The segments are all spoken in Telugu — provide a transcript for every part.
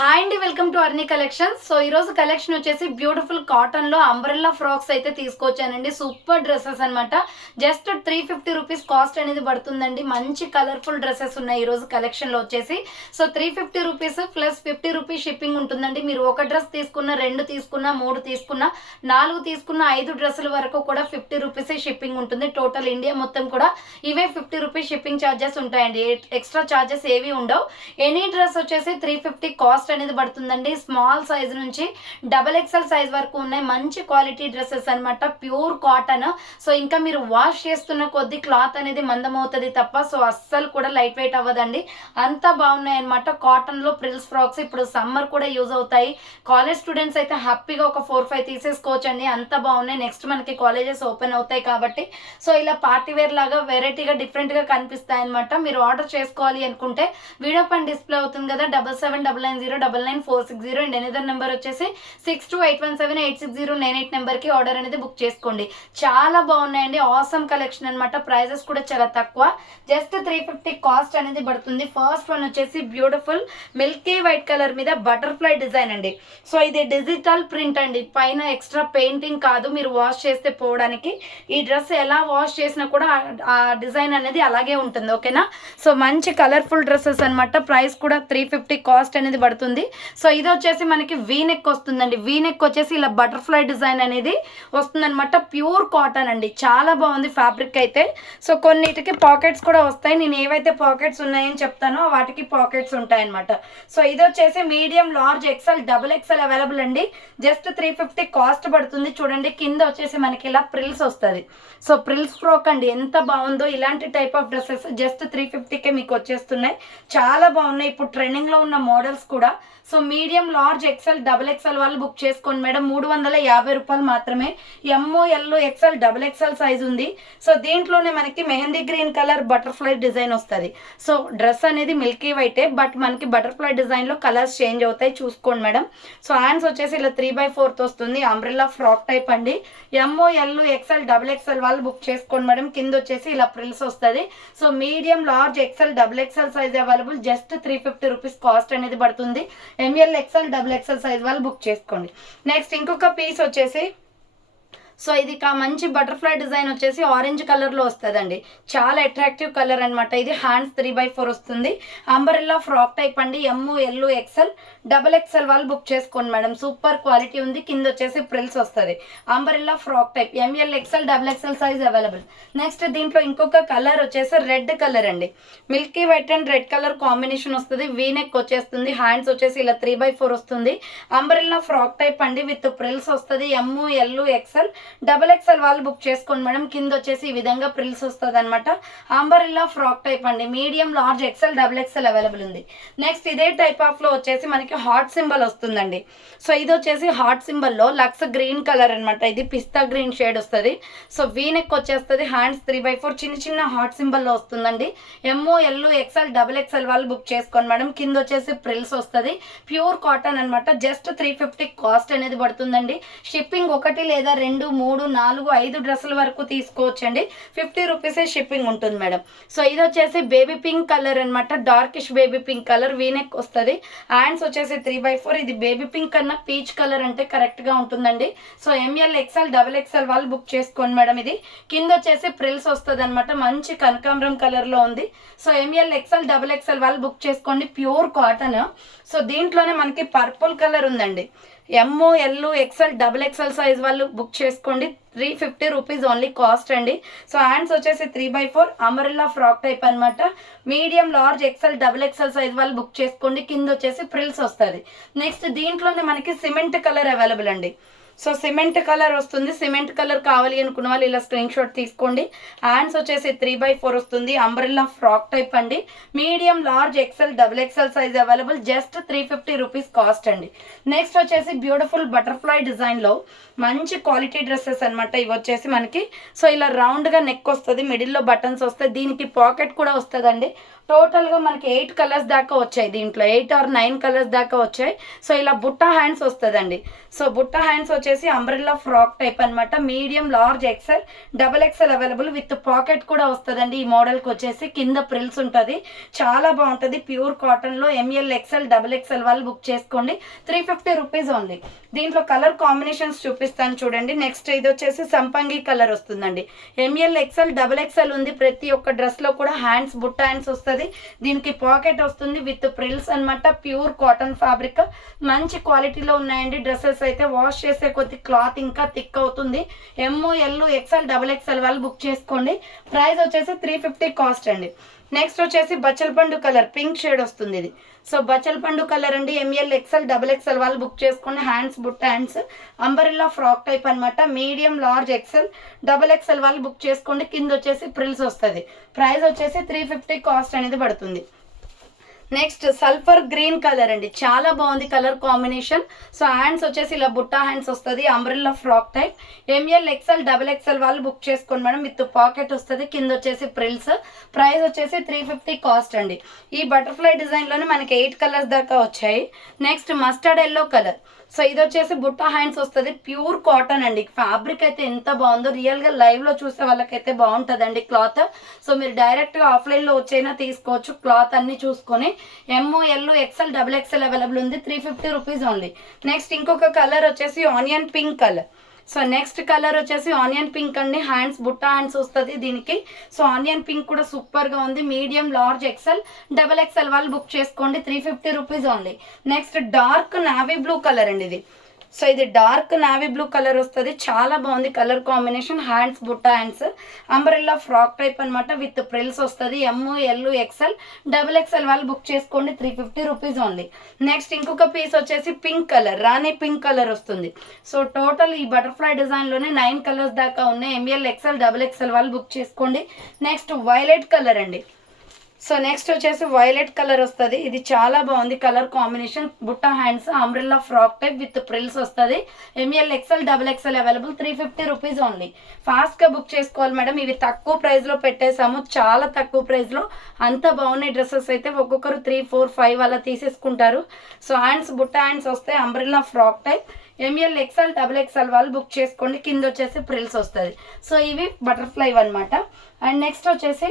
హాయ్ అండి, welcome to Arni collections. So ఈరోజు కలెక్షన్ వచ్చేసి బ్యూటిఫుల్ కాటన్లో అంబ్రెల్లా ఫ్రాక్స్ అయితే తీసుకొచ్చానండి. సూపర్ డ్రెస్సెస్ అనమాట. జస్ట్ 350 రూపీస్ కాస్ట్ అనేది పడుతుందండి. మంచి కలర్ఫుల్ డ్రెస్సెస్ ఉన్నాయి ఈరోజు కలెక్షన్లో వచ్చేసి. So 350 rupees plus 50 rupees shipping ఉంటుందండి. మీరు ఒక డ్రెస్ తీసుకున్న, 2 తీసుకున్న, 3 తీసుకున్న, 4 తీసుకున్న, 5 డ్రెస్సుల వరకు కూడా 50 రూపీసే షిప్పింగ్ ఉంటుంది. టోటల్ ఇండియా మొత్తం కూడా ఇవే 50 రూపీస్ షిప్పింగ్ ఛార్జెస్ ఉంటాయండి. ఎక్స్ట్రా ఛార్జెస్ ఏవి ఉండవు. ఎనీ డ్రెస్ వచ్చేసి 350 కాస్ట్ అనేది పడుతుందండి. స్మాల్ సైజ్ నుంచి XXL సైజ్ వరకు ఉన్నాయి. మంచి క్వాలిటీ డ్రెస్సెస్ అనమాట. Pure cotton. సో ఇంకా మీరు వాష్ చేస్తున్న కొద్ది క్లాత్ అనేది మందం అవుతుంది తప్ప సో అస్సలు కూడా లైట్ వెయిట్ అవ్వదండి. అంత బాగున్నాయి అనమాట. కాటన్ లో ప్రిల్స్ ఫ్రాక్స్ ఇప్పుడు సమ్మర్ కూడా యూజ్ అవుతాయి. కాలేజ్ స్టూడెంట్స్ అయితే హ్యాపీగా ఒక 4-5 తీసేసుకోవచ్చండి. అంత బాగున్నాయి. నెక్స్ట్ మనకి కాలేజెస్ ఓపెన్ అవుతాయి కాబట్టి సో ఇలా పార్టీ వేర్ లాగా వెరైటీగా డిఫరెంట్ గా కనిపిస్తాయి అనమాట. మీరు ఆర్డర్ చేసుకోవాలి అనుకుంటే వీడియో పైన డిస్ప్లే అవుతుంది కదా 7799099460 అండ్ ఎనదర్ నెంబర్ వచ్చేసి 6281786098 నెంబర్కి ఆర్డర్ అనేది బుక్ చేసుకోండి. చాలా బాగున్నాయండి. ఆసమ్ కలెక్షన్ అనమాట. ప్రైజెస్ కూడా చాలా తక్కువ. జస్ట్ 350 కాస్ట్ అనేది పడుతుంది. ఫస్ట్ వన్ వచ్చేసి బ్యూటిఫుల్ మిల్కీ వైట్ కలర్ మీద బటర్ఫ్లై డిజైన్ అండి. సో ఇది డిజిటల్ ప్రింట్ అండి. పైన ఎక్స్ట్రా పెయింటింగ్ కాదు, మీరు వాష్ చేస్తే పోవడానికి. ఈ డ్రెస్ ఎలా వాష్ చేసినా కూడా ఆ డిజైన్ అనేది అలాగే ఉంటుంది. ఓకేనా. సో మంచి కలర్ఫుల్ డ్రెస్సెస్ అనమాట. ప్రైస్ కూడా 350 కాస్ట్ అనేది పడుతుంది. సో ఇది వచ్చేసి మనకి వీ నెక్ వస్తుందండి. వీ నెక్ వచ్చేసి ఇలా బటర్ఫ్లై డిజైన్ అనేది వస్తుందన్నమాట. ప్యూర్ కాటన్ అండి. చాలా బాగుంది ఫ్యాబ్రిక్ అయితే. సో కొన్నిటికి పాకెట్స్ కూడా వస్తాయి. నేను ఏవైతే పాకెట్స్ ఉన్నాయని చెప్తానో వాటికి పాకెట్స్ ఉంటాయన్నమాట. సో ఇది వచ్చేసి medium, large, XL, XXL available అండి. జస్ట్ 350 కాస్ట్ పడుతుంది. చూడండి కింద వచ్చేసి మనకి ఇలా ప్రిల్స్ వస్తుంది. సో ప్రిల్స్ ఫ్రాక్ అండి. ఎంత బాగుందో. ఇలాంటి టైప్ ఆఫ్ డ్రెస్సెస్ జస్ట్ 350కే మీకు వచ్చేస్తున్నాయి. చాలా బాగున్నాయి. ఇప్పుడు ట్రెండింగ్ లో ఉన్న మోడల్స్ కూడా. So medium, large, XL, XXL వాళ్ళు బుక్ చేసుకోండి మేడం. 350 రూపాయలు మాత్రమే. ML, XL, XXL సైజ్ ఉంది. సో దీంట్లోనే మనకి mehndi green colour butterfly design వస్తుంది. సో డ్రెస్ అనేది మిల్కీ వైటే బట్ మనకి బటర్ఫ్లై డిజైన్ లో కలర్స్ చేంజ్ అవుతాయి. చూసుకోండి మేడం. సో హ్యాండ్స్ వచ్చేసి ఇలా 3/4 వస్తుంది. అంబ్రెల్లా ఫ్రాక్ టైప్ అండి. ML, XL, XXL వాళ్ళు బుక్ చేసుకోండి మేడం. కింద వచ్చేసి ఇలా ప్రిల్స్ వస్తుంది. So medium, large, XL, XXL size available. Just 350 rupees cost అనేది పడుతుంది. ML, XL, XXL సైజ్ వాళ్ళు బుక్ చేసుకోండి. నెక్స్ట్ ఇంకొక పీస్ వచ్చేసి సో ఇది మంచి బటర్ఫ్లై డిజైన్ వచ్చేసి ఆరెంజ్ కలర్ లో వస్తుందండి. చాలా అట్రాక్టివ్ కలర్ అనమాట. ఇది హ్యాండ్స్ 3/4 వస్తుంది. అంబ్రెల్లా ఫ్రాక్ టైప్ అండి. ML, XL, XXL వాళ్ళు బుక్ చేసుకోండి మేడం. సూపర్ క్వాలిటీ ఉంది. కింద వచ్చేసి ప్రిల్స్ వస్తుంది. Umbrella frock type ML, XL, XXL size available. Next దీంట్లో ఇంకొక కలర్ వచ్చేసి రెడ్ కలర్ అండి. Milky white and red colour combination వస్తుంది. వీ నెక్ వచ్చేస్తుంది. హ్యాండ్స్ వచ్చేసి ఇలా 3/4 వస్తుంది. అంబ్రెల్లా ఫ్రాక్ టైప్ అండి విత్ ప్రిల్స్ వస్తుంది. ML, XL, XXL వాళ్ళు బుక్ చేసుకోండి మేడం. కింద వచ్చేసి ఈ విధంగా ప్రిల్స్ వస్తుంది అనమాట. అంబ్రెల్లా ఫ్రాక్ టైప్ అండి. Medium, large, XL, XXL available ఉంది. నెక్స్ట్ ఇదే టైప్ ఆఫ్ లో వచ్చేసి మనకి హార్ట్ సింబల్ వస్తుందండి. సో ఇది వచ్చేసి హార్ట్ సింబల్ లో లక్స్ గ్రీన్ కలర్ అనమాట. ఇది పిస్తా గ్రీన్ షేడ్ వస్తుంది. సో వీ నెక్ వచ్చేస్తుంది. హ్యాండ్స్ 3/4 చిన్న చిన్న హార్ట్ సింబల్ లో వస్తుందండి. ML, XL, XXL వాళ్ళు బుక్ చేసుకోండి మేడం. కింద వచ్చేసి ప్రిల్స్ వస్తుంది. ప్యూర్ కాటన్ అనమాట. జస్ట్ 350 కాస్ట్ అనేది పడుతుందండి. షిప్పింగ్ 1 లేదా 2, 3, 4, 5 డ్రెస్సుల వరకు తీసుకోవచ్చండి. 50 రూపీసే షిప్పింగ్ ఉంటుంది మేడం. సో ఇది వచ్చేసి బేబీ పింక్ కలర్ అనమాట. Darkish baby pink colour. V neck వస్తుంది. హ్యాండ్స్ వచ్చేసి 3/4. ఇది బేబీ పింక్ కన్నా పీచ్ కలర్ అంటే కరెక్ట్ గా ఉంటుందండి. సో ML, XL, XXL వాళ్ళు బుక్ చేసుకోండి మేడం. ఇది కింద వచ్చేసి ప్రిల్స్ వస్తుంది అనమాట. మంచి కనకాంబరం కలర్ లో ఉంది. సో ML, XL, XXL వాళ్ళు బుక్ చేసుకోండి. Pure cotton. సో దీంట్లోనే మనకి పర్పుల్ కలర్ ఉందండి. ML, XL, XXL సైజ్ వాళ్ళు బుక్ చేసుకోండి. 350 రూపీస్ ఓన్లీ కాస్ట్ అండి. సో హ్యాండ్స్ వచ్చేసి 3/4 అంబ్రెల్లా ఫ్రాక్ టైప్ అనమాట. Medium, large, XL, XXL size వాళ్ళు బుక్ చేసుకోండి. కింద వచ్చేసి ప్రిల్స్ వస్తుంది. నెక్స్ట్ దీంట్లోనే మనకి సిమెంట్ కలర్ అవైలబుల్ అండి. సో సిమెంట్ కలర్ వస్తుంది. సిమెంట్ కలర్ కావాలి అనుకున్న వాళ్ళు ఇలా స్క్రీన్ షాట్ తీసుకోండి. హ్యాండ్స్ వచ్చేసి 3/4 వస్తుంది. అంబ్రెల్లా ఫ్రాక్ టైప్ అండి. Medium, large, XL, XXL size available. Just 350 rupees cost అండి. నెక్స్ట్ వచ్చేసి బ్యూటిఫుల్ బటర్ఫ్లై డిజైన్ లో మంచి క్వాలిటీ డ్రెస్సెస్ అనమాట. ఇవి వచ్చేసి మనకి సో ఇలా రౌండ్ గా నెక్ వస్తుంది. మిడిల్ లో బటన్స్ వస్తాయి. దీనికి పాకెట్ కూడా వస్తుందండి. టోటల్గా మనకి 8 కలర్స్ దాకా వచ్చాయి, దీంట్లో 8 ఆర్ 9 కలర్స్ దాకా వచ్చాయి. సో ఇలా బుట్ట హ్యాండ్స్ వస్తుందండి. సో బుట్ట హ్యాండ్స్ వచ్చేసి అంబ్రెల్లా ఫ్రాక్ టైప్ అనమాట. Medium, large, XL, double XL available with pocket కూడా వస్తుందండి. ఈ మోడల్కి వచ్చేసి కింద ప్రిల్స్ ఉంటుంది, చాలా బాగుంటుంది. ప్యూర్ కాటన్లో ఎంఎల్, ఎక్సెల్, డబల్ ఎక్సెల్ వాళ్ళు బుక్ చేసుకోండి. 350 రూపీస్ ఓన్లీ. దీంట్లో కలర్ కాంబినేషన్స్ చూపిస్తాను చూడండి. నెక్స్ట్ ఇది వచ్చేసి సంపంగి కలర్ వస్తుందండి. ఎంఎల్, ఎక్సెల్, డబల్ ఎక్సెల్ ఉంది. ప్రతి ఒక్క డ్రెస్లో కూడా హ్యాండ్స్, బుట్ట హ్యాండ్స్ వస్తుంది. దీనికి పాకెట్ వస్తుంది విత్ ప్రిల్స్ అన్నమాట. ప్యూర్ కాటన్ ఫ్యాబ్రిక్, మంచి క్వాలిటీలో ఉన్నాయండి. డ్రెస్సెస్ అయితే వాష్ చేసే కొద్ది క్లాత్ ఇంకా థిక్ అవుతుంది. ఎంఎల్, ఎక్సెల్, డబల్ ఎక్సెల్ వాళ్ళు బుక్ చేసుకోండి. ప్రైస్ వచ్చేసి 350 కాస్ట్ అండి. నెక్స్ట్ వచ్చేసి బచ్చల పండు కలర్, పింక్ షేడ్ వస్తుంది ఇది. సో బచ్చల పండు కలర్ అండి. ఎంఎల్, ఎక్సెల్, డబల్ ఎక్సెల్ వాళ్ళు బుక్ చేసుకోండి. హ్యాండ్స్, బుట్ట హ్యాండ్స్, అంబరిల్లా ఫ్రాక్ టైప్ అనమాట. Medium, large, XL, double XL వాళ్ళు బుక్ చేసుకోండి. కింద వచ్చేసి ప్రిల్స్ వస్తుంది. ప్రైస్ వచ్చేసి 350 కాస్ట్ అనేది పడుతుంది. నెక్స్ట్ సల్ఫర్ గ్రీన్ కలర్ అండి, చాలా బాగుంది కలర్ కాంబినేషన్. సో హ్యాండ్స్ వచ్చేసి ఇలా బుట్టా హ్యాండ్స్ వస్తుంది. Umbrella frock type. ML, XL, double XL వాళ్ళు బుక్ చేసుకోండి మేడం. విత్ పాకెట్ వస్తుంది. కింద వచ్చేసి ప్రిల్స్. ప్రైస్ వచ్చేసి 350 కాస్ట్ అండి. ఈ బటర్ఫ్లై డిజైన్లోనే మనకి 8 కలర్స్ దాకా వచ్చాయి. Next mustard yellow colour. So ఇది వచ్చేసి బుట్టా హ్యాండ్స్ వస్తుంది. ప్యూర్ కాటన్ అండి. ఫ్యాబ్రిక్ అయితే ఎంత బాగుందో, రియల్గా లైవ్లో చూసే వాళ్ళకైతే బాగుంటుందండి క్లాత్. సో మీరు డైరెక్ట్గా ఆఫ్లైన్లో వచ్చైనా తీసుకోవచ్చు, క్లాత్ అన్ని చూసుకొని. ML, XL, double XL available ఉంది. 350 రూపీస్ ఓన్లీ. నెక్స్ట్ ఇంకొక కలర్ వచ్చేసి onion pink colour. So next colour వచ్చేసి ఆనియన్ పింక్ అండి. హ్యాండ్స్, బుట్టా హ్యాండ్స్ వస్తుంది దీనికి. సో ఆనియన్ పింక్ కూడా సూపర్గా ఉంది. Medium, large, XL, double XL వాళ్ళు బుక్ చేసుకోండి. 350 rupees only. Next dark navy blue colour అండి ఇది. సో ఇది డార్క్ నావీ బ్లూ కలర్ వస్తుంది, చాలా బాగుంది కలర్ కాంబినేషన్. హ్యాండ్స్, బుట్టా హ్యాండ్స్, అంబ్రెల్లా ఫ్రాక్ టైప్ అనమాట. విత్ ప్రిల్స్ వస్తుంది. ఎంఎల్, ఎక్సెల్, డబుల్ ఎక్సెల్ వాళ్ళు బుక్ చేసుకోండి. 350 రూపీస్ ఓన్లీ. నెక్స్ట్ ఇంకొక పీస్ వచ్చేసి pink colour, rani pink colour వస్తుంది. సో టోటల్ ఈ బటర్ఫ్లై డిజైన్లోనే 9 కలర్స్ దాకా ఉన్నాయి. ఎంఎల్, ఎక్సెల్, డబుల్ ఎక్సెల్ వాళ్ళు బుక్ చేసుకోండి. నెక్స్ట్ వైలెట్ కలర్ అండి. సో నెక్స్ట్ వచ్చేసి వైలెట్ కలర్ వస్తుంది. ఇది చాలా బాగుంది కలర్ కాంబినేషన్. బుట్టా hands, umbrella frock type with frills వస్తుంది. ML, XL, double XL available. 350 rupees only. ఫాస్ట్గా బుక్ చేసుకోవాలి మేడం. ఇవి తక్కువ ప్రైస్లో పెట్టేసాము, చాలా తక్కువ ప్రైస్లో. అంత బాగున్నాయి డ్రెస్సెస్ అయితే. ఒక్కొక్కరు 3, 4, 5 అలా తీసేసుకుంటారు. సో హ్యాండ్స్, బుట్టా హ్యాండ్స్ వస్తాయి. Umbrella frock type. ML, XL, double XL వాళ్ళు బుక్ చేసుకోండి. కింద వచ్చేసి ప్రిల్స్ వస్తుంది. సో ఇవి బటర్ఫ్లై అనమాట. అండ్ నెక్స్ట్ వచ్చేసి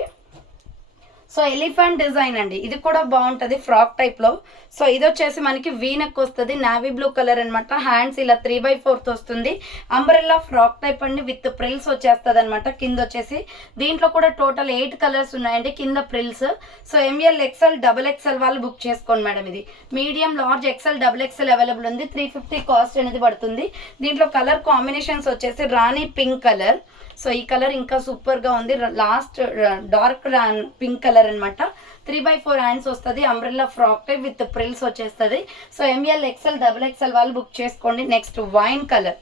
సో ఎలిఫెంట్ డిజైన్ అండి. ఇది కూడా బాగుంటుంది ఫ్రాక్ టైప్లో. సో ఇది వచ్చేసి మనకి వీనెక్ వస్తుంది. నావీ బ్లూ కలర్ అనమాట. హ్యాండ్స్ ఇలా 3/4 వస్తుంది. అంబ్రెల్లా ఫ్రాక్ టైప్ అండి. విత్ ప్రిల్స్ వచ్చేస్తుంది అనమాట. కింద వచ్చేసి దీంట్లో కూడా టోటల్ 8 కలర్స్ ఉన్నాయండి. కింద frills. So ML, XL, double XL వాళ్ళు బుక్ చేసుకోండి మేడం. ఇది medium, large, XL, double XL available ఉంది. 350 కాస్ట్ అనేది పడుతుంది. దీంట్లో కలర్ కాంబినేషన్స్ వచ్చేసి రాణి పింక్ కలర్. సో ఈ కలర్ ఇంకా సూపర్గా ఉంది. లాస్ట్ డార్క్ పింక్ కలర్ అనమాట. 3/4 హ్యాండ్స్ వస్తుంది. Umbrella frock type with frills వచ్చేస్తుంది. So ML, XL, double XL వాళ్ళు బుక్ చేసుకోండి. Next wine colour.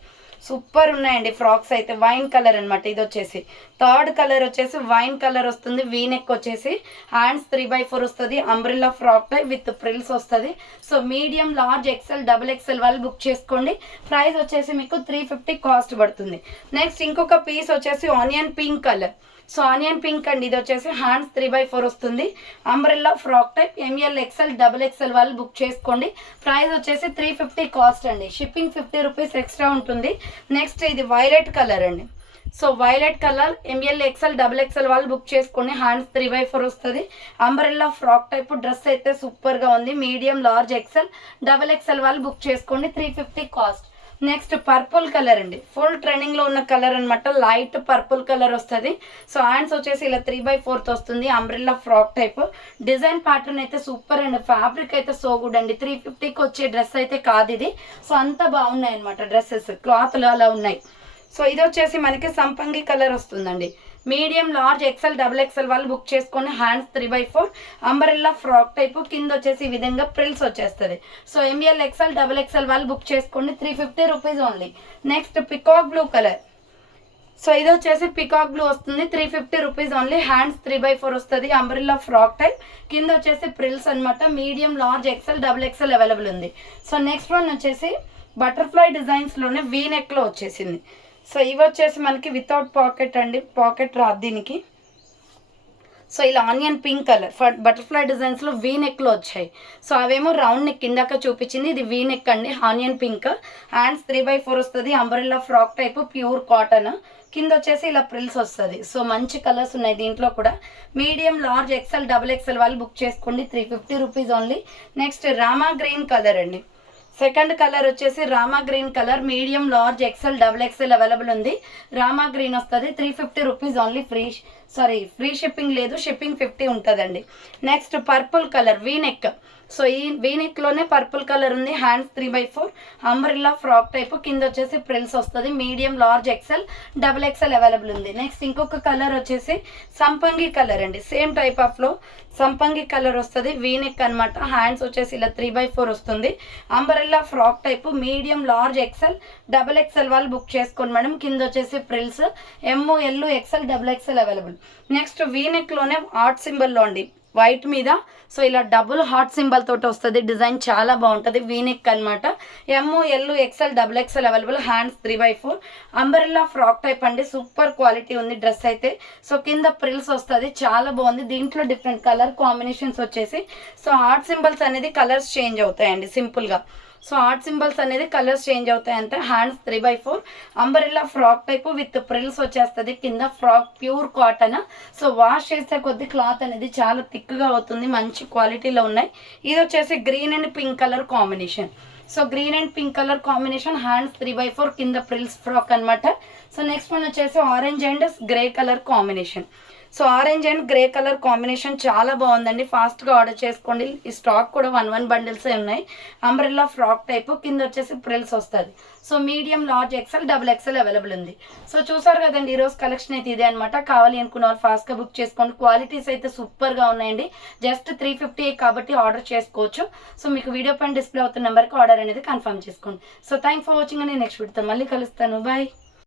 సూపర్ ఉన్నాయండి ఫ్రాక్స్ అయితే. వైన్ కలర్ అనమాట. ఇది వచ్చేసి థర్డ్ కలర్ వచ్చేసి వైన్ కలర్ వస్తుంది. వీనెక్ వచ్చేసి హ్యాండ్స్ 3/4 వస్తుంది. Umbrella frock type with frills వస్తుంది. So medium, large, XL, double XL వాళ్ళు బుక్ చేసుకోండి. ప్రైస్ వచ్చేసి మీకు 350 కాస్ట్ పడుతుంది. నెక్స్ట్ ఇంకొక పీస్ వచ్చేసి onion pink colour. So onion pink అండి. ఇది వచ్చేసి హ్యాండ్స్ 3/4 వస్తుంది. Umbrella frock type. ML, XL, double XL వాళ్ళు బుక్ చేసుకోండి. ప్రైస్ వచ్చేసి 350 కాస్ట్ అండి. షిప్పింగ్ 50 రూపీస్ ఎక్స్ట్రా ఉంటుంది. నెక్స్ట్ ఇది వైలెట్ కలర్ అండి. So violet colour. M L, XL, double XL వాళ్ళు బుక్ చేసుకోండి. హ్యాండ్స్ 3/4 వస్తుంది. Umbrella frock type. డ్రెస్ అయితే సూపర్గా ఉంది. Medium, large, XL, double XL వాళ్ళు బుక్ చేసుకోండి. 350 కాస్ట్. నెక్స్ట్ పర్పుల్ కలర్ అండి. ఫుల్ ట్రెండింగ్లో ఉన్న కలర్ అనమాట. లైట్ పర్పుల్ కలర్ వస్తుంది. సో హ్యాండ్స్ వచ్చేసి ఇలా 3/4 వస్తుంది. Umbrella frock type. Design pattern అయితే సూపర్ అండి. ఫ్యాబ్రిక్ అయితే సో గుడ్ అండి. 350కి వచ్చే డ్రెస్ అయితే కాదు ఇది. సో అంత బాగున్నాయి అనమాట డ్రెస్సెస్. క్లాత్లు అలా ఉన్నాయి. సో ఇది వచ్చేసి మనకి సంపంగి కలర్ వస్తుందండి. Medium, large, XL, double XL వాళ్ళు బుక్ చేసుకొని. హ్యాండ్స్ 3/4. Umbrella frock type. కింద వచ్చేసి ఈ విధంగా ప్రిల్స్ వచ్చేస్తుంది. So ML, XL, double XL వాళ్ళు బుక్ చేసుకోండి. 350 rupees only. Next peacock blue colour. So ఇది వచ్చేసి పికాక్ బ్లూ వస్తుంది. 350 రూపీస్ ఓన్లీ. హ్యాండ్స్ 3/4 వస్తుంది. Umbrella frock type. కింద వచ్చేసి ప్రిల్స్ అనమాట. Medium, large, XL, double XL available ఉంది. సో నెక్స్ట్ వన్ వచ్చేసి బటర్ఫ్లై డిజైన్స్లోనే వీనెక్లో వచ్చేసింది. సో ఇవి వచ్చేసి మనకి వితౌట్ పాకెట్ అండి. పాకెట్ రాదు దీనికి. సో ఇలా ఆనియన్ పింక్ కలర్ బటర్ఫ్లై డిజైన్స్లో వీ నెక్లో వచ్చాయి. సో అవేమో రౌండ్ నెక్ కిందాక చూపించింది, ఇది వీ నెక్ అండి, ఆనియన్ పింక్. హ్యాండ్స్ 3/4 వస్తుంది, umbrella frock type, pure cotton. కింద వచ్చేసి ఇలా ప్రిల్స్ వస్తుంది. సో మంచి కలర్స్ ఉన్నాయి దీంట్లో కూడా. మీడియం, లార్జ్, ఎక్సెల్, XXL వాళ్ళు బుక్ చేసుకోండి. 350 rupees only. Next Rama green colour అండి. సెకండ్ కలర్ వచ్చేసి Rama green colour, medium, large, XL, XXL available ఉంది. రామా గ్రీన్ వస్తుంది. 350 రూపీస్ ఓన్లీ. ఫ్రీ షిప్పింగ్ లేదు, షిప్పింగ్ 50 ఉంటుందండి. Next purple colour V neck. So ఈ వీ నెక్లోనే పర్పుల్ కలర్ ఉంది. హ్యాండ్స్ 3/4, అంబ్రెల్లా ఫ్రాక్ టైప్, కింద వచ్చేసి ప్రిల్స్ వస్తుంది. Medium, large, XL, XXL available ఉంది. నెక్స్ట్ ఇంకొక కలర్ వచ్చేసి సంపంగి కలర్ అండి, సేమ్ టైప్ ఆఫ్లో సంపంగి కలర్ వస్తుంది. వీ నెక్ అనమాట. హ్యాండ్స్ వచ్చేసి ఇలా 3/4 వస్తుంది. Umbrella frock type, medium, large, XL, XXL వాళ్ళు బుక్ చేసుకోండి మేడం. కింద వచ్చేసి frills ML, XL, XXL available. Next V నెక్లోనే ఆర్ట్ సింబల్లో అండి, వైట్ మీద. సో ఇలా డబుల్ హార్ట్ సింబల్ తోటి వస్తుంది. డిజైన్ చాలా బాగుంటుంది. వీనెక్ అనమాట. ML, XL, XXL available. Hands 3/4, umbrella frock type అండి. సూపర్ క్వాలిటీ ఉంది డ్రెస్ అయితే. సో కింద ప్రిల్స్ వస్తుంది, చాలా బాగుంది. దీంట్లో డిఫరెంట్ కలర్ కాంబినేషన్స్ వచ్చేసి, సో హార్ట్ సింబల్స్ అనేది కలర్స్ చేంజ్ అవుతాయండి సింపుల్గా. సో హార్ట్ సింబల్స్ అనేది కలర్స్ చేంజ్ అవుతాయి అంతే. Hands 3/4, umbrella frock type with frills వచ్చేస్తుంది. కింద frock pure cotton. So wash చేస్తే కొద్ది క్లాత్ అనేది చాలా థిక్గా అవుతుంది. మంచి క్వాలిటీలో ఉన్నాయి. ఇది వచ్చేసి green and pink colour combination. So green and pink colour combination. Hands 3/4, కింద ప్రిల్స్ ఫ్రాక్ అనమాట. సో నెక్స్ట్ వన్ వచ్చేసి orange and grey colour combination. So orange and grey colour combination చాలా బాగుందండి. ఫాస్ట్గా ఆర్డర్ చేసుకోండి. ఈ స్టాక్ కూడా 1 బండిల్సే ఉన్నాయి. అంబ్రెల్లా ఫ్రాక్ టైపు, కింద వచ్చేసి ప్రిల్స్ వస్తుంది. So medium, large, XL, XXL available ఉంది. సో చూసారు కదండి, ఈరోజు కలెక్షన్ అయితే ఇదే అనమాట. కావాలి అనుకున్న వాళ్ళు ఫాస్ట్గా బుక్ చేసుకోండి. క్వాలిటీస్ అయితే సూపర్గా ఉన్నాయండి. జస్ట్ 350 కాబట్టి ఆర్డర్ చేసుకోవచ్చు. సో మీకు వీడియో పైన డిస్ప్లే అవుతున్న నెంబర్కి ఆర్డర్ అనేది కన్ఫర్మ్ చేసుకోండి. సో థ్యాంక్స్ ఫర్ వాచింగ్ అని నెక్స్ట్ వీడియోతో మళ్ళీ కలుస్తాను. బాయ్.